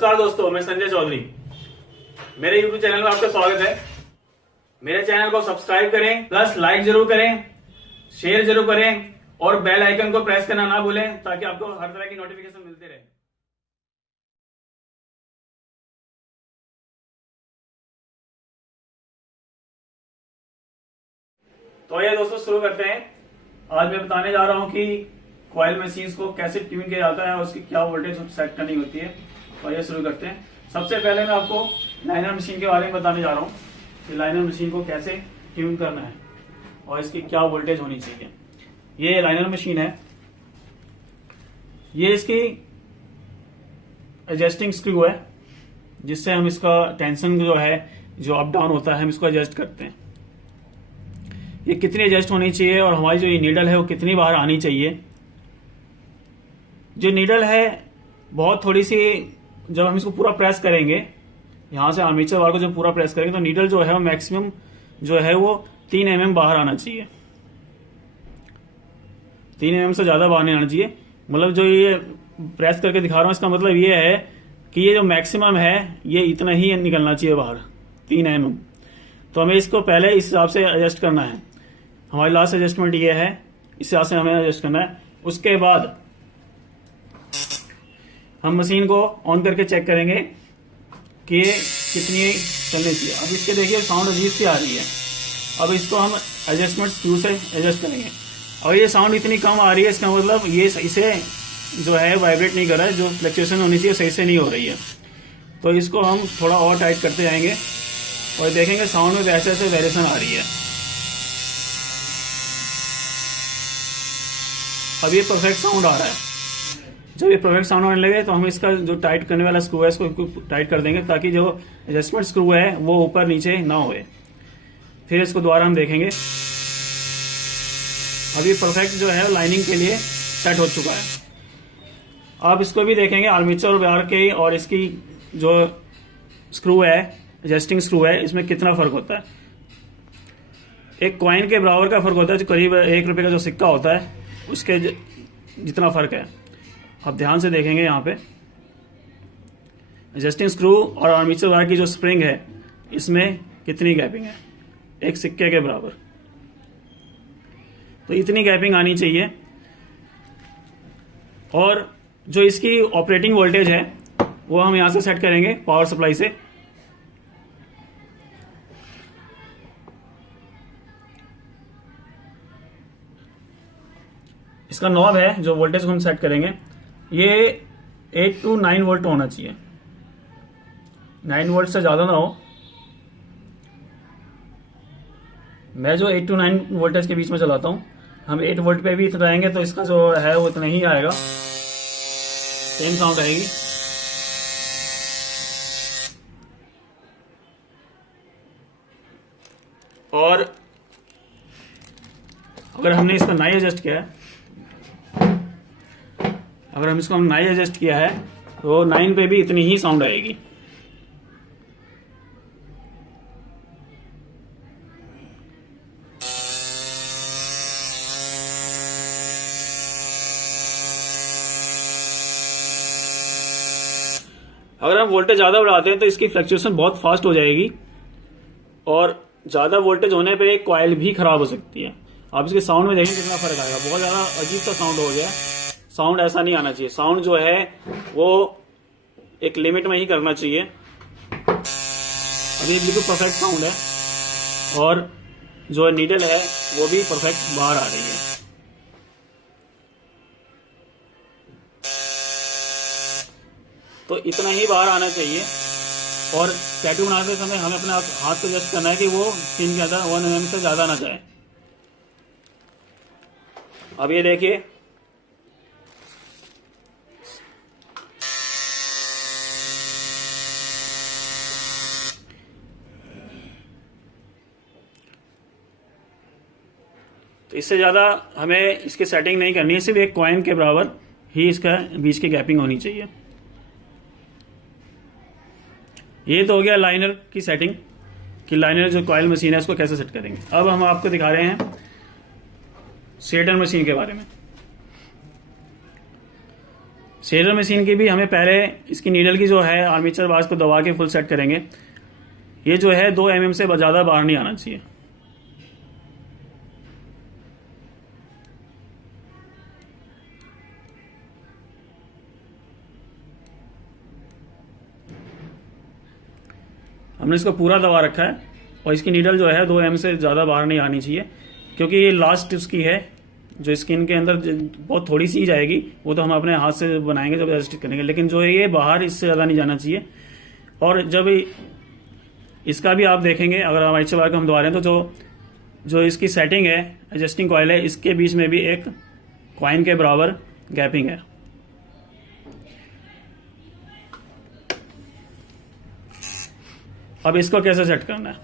नमस्कार दोस्तों, मैं संजय चौधरी। मेरे YouTube चैनल में आपका स्वागत है। मेरे चैनल को सब्सक्राइब करें, प्लस लाइक जरूर करें, शेयर जरूर करें और बेल आइकन को प्रेस करना ना भूलें ताकि आपको हर तरह की नोटिफिकेशन मिलते रहे। तो ये दोस्तों शुरू करते हैं। आज मैं बताने जा रहा हूं कि कॉइल मशीन्स को कैसे ट्यून किया जाता है और उसकी क्या वोल्टेज सेट करनी होती है। तो ये शुरू करते हैं। सबसे पहले मैं आपको लाइनर मशीन के बारे में बताने जा रहा हूँ कि लाइनर मशीन को कैसे ट्यून करना है और इसकी क्या वोल्टेज होनी चाहिए। ये लाइनर मशीन है, ये इसकी एडजस्टिंग स्क्रू है जिससे हम इसका टेंशन जो है, जो अप डाउन होता है, हम इसको एडजस्ट करते हैं। ये कितनी एडजस्ट होनी चाहिए और हमारी जो ये नीडल है वो कितनी बाहर आनी चाहिए। जो नीडल है बहुत थोड़ी सी, जब हम इसको पूरा प्रेस करेंगे, यहां से आर्मेचर वायर को जब पूरा प्रेस करेंगे तो नीडल जो है वो मैक्सिमम जो है वो 3 mm बाहर आना चाहिए। 3 mm से ज्यादा बाहर नहीं आना चाहिए। मतलब जो ये प्रेस करके दिखा रहा हूं इसका मतलब ये है कि ये जो मैक्सिमम है ये इतना ही निकलना चाहिए बाहर, 3 mm। तो हमें इसको पहले इस हिसाब से एडजस्ट करना है। हमारी लास्ट एडजस्टमेंट ये है, इस हिसाब से हमें एडजस्ट करना है। उसके बाद हम मशीन को ऑन करके चेक करेंगे कि ये कितनी चलनी चाहिए। अब इसके देखिए साउंड अजीब सी आ रही है। अब इसको हम एडजस्टमेंट स्क्रू से एडजस्ट करेंगे और ये साउंड इतनी कम आ रही है, इसका मतलब ये इसे जो है वाइब्रेट नहीं कर रहा है, जो फ्लक्चुएशन होनी चाहिए सही से नहीं हो रही है। तो इसको हम थोड़ा और टाइट करते जाएंगे और देखेंगे साउंड में वैसे वैसे वेरिएशन आ रही है। अब ये परफेक्ट साउंड आ रहा है। जब ये परफेक्ट साउंड आने लगे तो हम इसका जो टाइट करने वाला स्क्रू है इसको टाइट कर देंगे ताकि जो एडजस्टमेंट स्क्रू है वो ऊपर नीचे ना होए। फिर इसको दोबारा हम देखेंगे। अब ये परफेक्ट जो है लाइनिंग के लिए सेट हो चुका है। आप इसको भी देखेंगे आर्मेचर वायर के और इसकी जो स्क्रू है, एडजस्टिंग स्क्रू है, इसमें कितना फर्क होता है। एक कॉइन के बराबर का फर्क होता है, जो करीब 1 रुपए का जो सिक्का होता है उसके जितना फर्क है। आप ध्यान से देखेंगे यहाँ पे एडजस्टिंग स्क्रू और आर्मेचर वायर की जो स्प्रिंग है इसमें कितनी गैपिंग है, एक सिक्के के बराबर। तो इतनी गैपिंग आनी चाहिए। और जो इसकी ऑपरेटिंग वोल्टेज है वो हम यहां से सेट करेंगे पावर सप्लाई से। इसका नॉब है जो वोल्टेज को हम सेट करेंगे, ये 8 to 9 वोल्ट होना चाहिए। 9 वोल्ट से ज्यादा ना हो। मैं जो 8 to 9 वोल्टेज के बीच में चलाता हूं। हम 8 वोल्ट पे भी चलाएंगे तो इसका जो है वो इतना ही आएगा, सेम साउंड आएगी। और अगर हमने इसका नाई एडजस्ट किया है, अगर हम इसको नाई एडजस्ट किया है तो 9 पे भी इतनी ही साउंड आएगी। अगर हम वोल्टेज ज्यादा बढ़ाते हैं तो इसकी फ्लक्चुएशन बहुत फास्ट हो जाएगी और ज्यादा वोल्टेज होने पे कॉइल भी खराब हो सकती है। आप इसके साउंड में देखें कितना फर्क आएगा। बहुत ज्यादा अजीब सा साउंड हो गया। साउंड ऐसा नहीं आना चाहिए। साउंड जो है वो एक लिमिट में ही करना चाहिए। अभी बिल्कुल परफेक्ट साउंड है और जो नीडल है वो भी परफेक्ट बाहर आ रही है। तो इतना ही बाहर आना चाहिए। और टैटू बनाते समय हमें अपने हाथ को एडजस्ट करना है कि वो 3 ज्यादा 1 mm से ज्यादा ना जाए। अब ये देखिए, तो इससे ज्यादा हमें इसकी सेटिंग नहीं करनी है। सिर्फ एक कॉइन के बराबर ही इसका बीच की गैपिंग होनी चाहिए। ये तो हो गया लाइनर की सेटिंग कि लाइनर जो कॉइल मशीन है उसको कैसे सेट करेंगे। अब हम आपको दिखा रहे हैं स्ट्रेटनर मशीन के बारे में। शेडर मशीन की भी हमें पहले इसकी नीडल की जो है आर्मेचर बार्स को दबा के फुल सेट करेंगे। ये जो है 2 mm से ज़्यादा बाहर नहीं आना चाहिए। हमने इसको पूरा दबा रखा है और इसकी नीडल जो है 2 mm से ज़्यादा बाहर नहीं आनी चाहिए, क्योंकि ये लास्ट उसकी है जो स्किन के अंदर बहुत थोड़ी सी जाएगी, वो तो हम अपने हाथ से बनाएंगे जब एडजस्ट करेंगे, लेकिन जो है ये बाहर इससे ज़्यादा नहीं जाना चाहिए। और जब इसका भी आप देखेंगे, अगर हम आर्मेचर बार को हम दबा रहे हैं तो जो इसकी सेटिंग है, एडजस्टिंग कॉइल है, इसके बीच में भी एक कॉइन के बराबर गैपिंग है। अब इसको कैसे सेट करना है,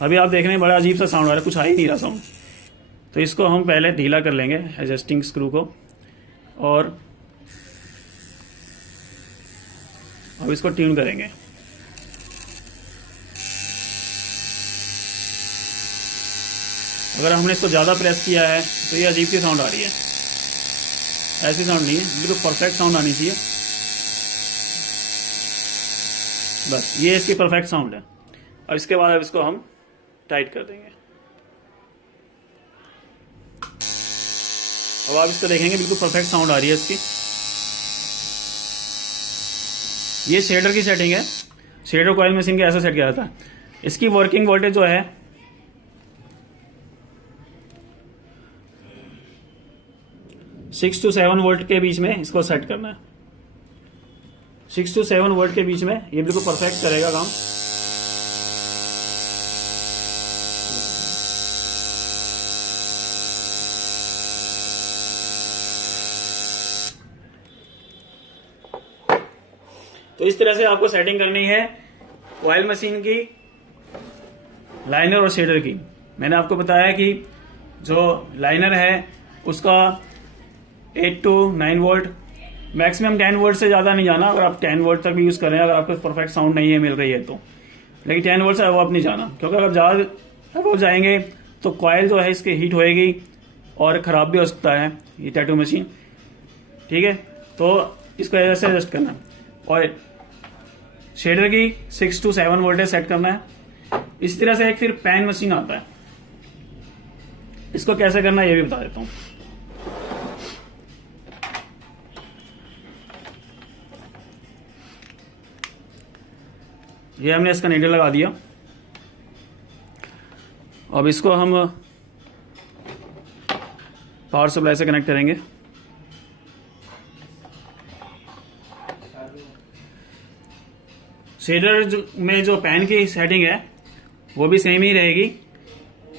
अभी आप देख रहे हैं बड़ा अजीब सा साउंड आ रहा है, कुछ आ ही नहीं रहा साउंड। तो इसको हम पहले ढीला कर लेंगे एडजस्टिंग स्क्रू को, और अब इसको ट्यून करेंगे। अगर हमने इसको ज़्यादा प्रेस किया है तो ये अजीब सी साउंड आ रही है, ऐसी साउंड नहीं है, बिल्कुल परफेक्ट साउंड आनी चाहिए। बस ये इसकी परफेक्ट साउंड है। अब इसके बाद अब इसको हम टाइट कर देंगे। अब आप इसको देखेंगे बिल्कुल परफेक्ट साउंड आ रही है इसकी। ये शेडर की सेटिंग है, शेडर कॉइल मशीन के ऐसा सेट किया जाता है। इसकी वर्किंग वोल्टेज जो है 6 to 7 वोल्ट के बीच में इसको सेट करना है। 6 to 7 वोल्ट के बीच में ये बिल्कुल परफेक्ट करेगा काम। तो इस तरह से आपको सेटिंग करनी है कॉइल मशीन की, लाइनर और शेडर की। मैंने आपको बताया कि जो लाइनर है उसका 8 to 9 वोल्ट, मैक्सिमम 10 वोल्ट से ज़्यादा नहीं जाना। अगर आप 10 वोल्ट तक भी यूज़ करें, अगर आपको परफेक्ट साउंड नहीं है मिल रही है तो, लेकिन 10 वोल्ट से अब आप नहीं जाना, क्योंकि अगर ज़्यादा अब जाएंगे तो कॉइल जो है इसकी हीट होएगी और ख़राब भी हो सकता है ये टैटू मशीन। ठीक है, तो इसको ऐसे एडजस्ट करना है। और शेडर की 6 to 7 वोल्टेज सेट करना है। इस तरह से एक फिर पैन मशीन आता है, इसको कैसे करना है ये भी बता देता हूँ। ये हमने इसका नीडल लगा दिया। अब इसको हम पावर सप्लाई से कनेक्ट करेंगे। शेडर में जो पैन की सेटिंग है वो भी सेम ही रहेगी,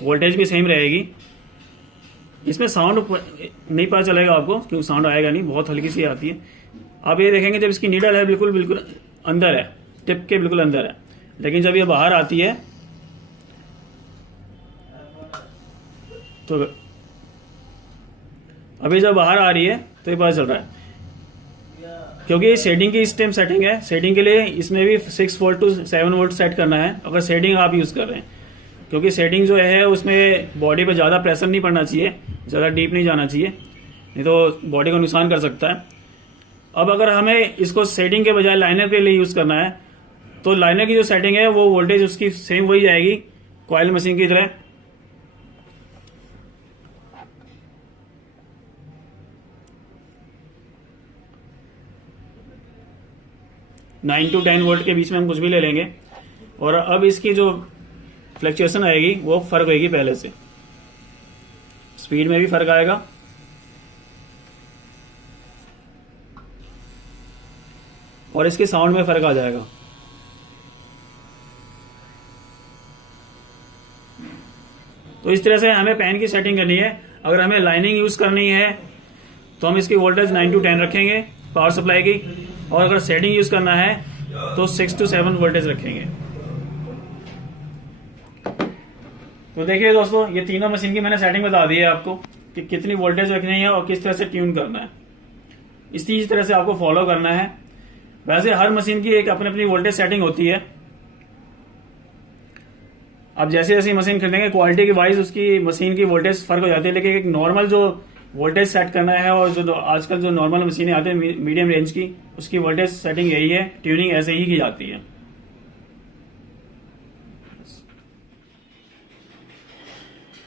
वोल्टेज भी सेम रहेगी। इसमें साउंड नहीं पता चलेगा आपको, क्योंकि साउंड आएगा नहीं, बहुत हल्की सी आती है। आप ये देखेंगे जब इसकी नीडल है बिल्कुल अंदर है, टिप के बिल्कुल अंदर है, लेकिन जब ये बाहर आती है तो अभी जब बाहर आ रही है तो ये पता चल रहा है, क्योंकि ये शेडिंग की इस टाइम सेटिंग है। शेडिंग के लिए इसमें भी 6 वोल्ट to 7 वोल्ट सेट करना है, अगर शेडिंग आप यूज़ कर रहे हैं, क्योंकि शेडिंग जो है उसमें बॉडी पे ज़्यादा प्रेशर नहीं पड़ना चाहिए, ज़्यादा डीप नहीं जाना चाहिए, नहीं तो बॉडी को नुकसान कर सकता है। अब अगर हमें इसको शेडिंग के बजाय लाइनर के लिए यूज़ करना है, तो लाइनर की जो सेटिंग है वो वोल्टेज उसकी सेम वही जाएगी कॉइल मशीन की तरह। नाइन टू 10 वोल्ट के बीच में हम कुछ भी ले लेंगे। और अब इसकी जो फ्लक्चुएशन आएगी वो फर्क होगी पहले से, स्पीड में भी फर्क आएगा और इसके साउंड में फर्क आ जाएगा। तो इस तरह से हमें पैन की सेटिंग करनी है। अगर हमें लाइनिंग यूज करनी है तो हम इसकी वोल्टेज 9 to 10 रखेंगे पावर सप्लाई की, और अगर शेडिंग यूज करना है तो 6 to 7 वोल्टेज रखेंगे। तो देखिए दोस्तों, ये तीनों मशीन की मैंने सेटिंग बता दी है आपको कि कितनी वोल्टेज रखनी है और किस तरह से ट्यून करना है। इसी तरह से आपको फॉलो करना है। वैसे हर मशीन की एक अपनी अपनी वोल्टेज सेटिंग होती है। अब जैसे जैसे मशीन खरीदेंगे क्वालिटी की वाइज उसकी मशीन की वोल्टेज फर्क हो जाती है, लेकिन एक नॉर्मल जो वोल्टेज सेट करना है, और जो आजकल जो नॉर्मल मशीनें आती है मीडियम रेंज की, उसकी वोल्टेज सेटिंग यही है, ट्यूनिंग ऐसे ही की जाती है।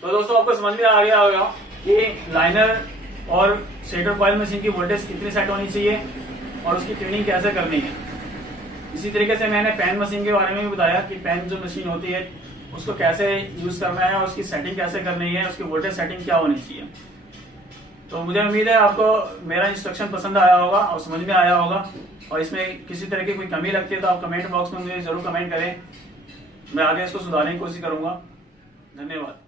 तो दोस्तों आपको समझ में आ गया होगा कि लाइनर और स्टेटर कॉइल मशीन की वोल्टेज कितनी सेट होनी चाहिए और उसकी ट्यूनिंग कैसे करनी है। इसी तरीके से मैंने पेन मशीन के बारे में भी बताया कि पेन जो मशीन होती है उसको कैसे यूज करना है और उसकी सेटिंग कैसे करनी है, उसकी वोल्टेज सेटिंग क्या होनी चाहिए। तो मुझे उम्मीद है आपको मेरा इंस्ट्रक्शन पसंद आया होगा और समझ में आया होगा, और इसमें किसी तरह की कोई कमी लगती है तो आप कमेंट बॉक्स में मुझे जरूर कमेंट करें, मैं आगे इसको सुधारने की कोशिश करूंगा। धन्यवाद।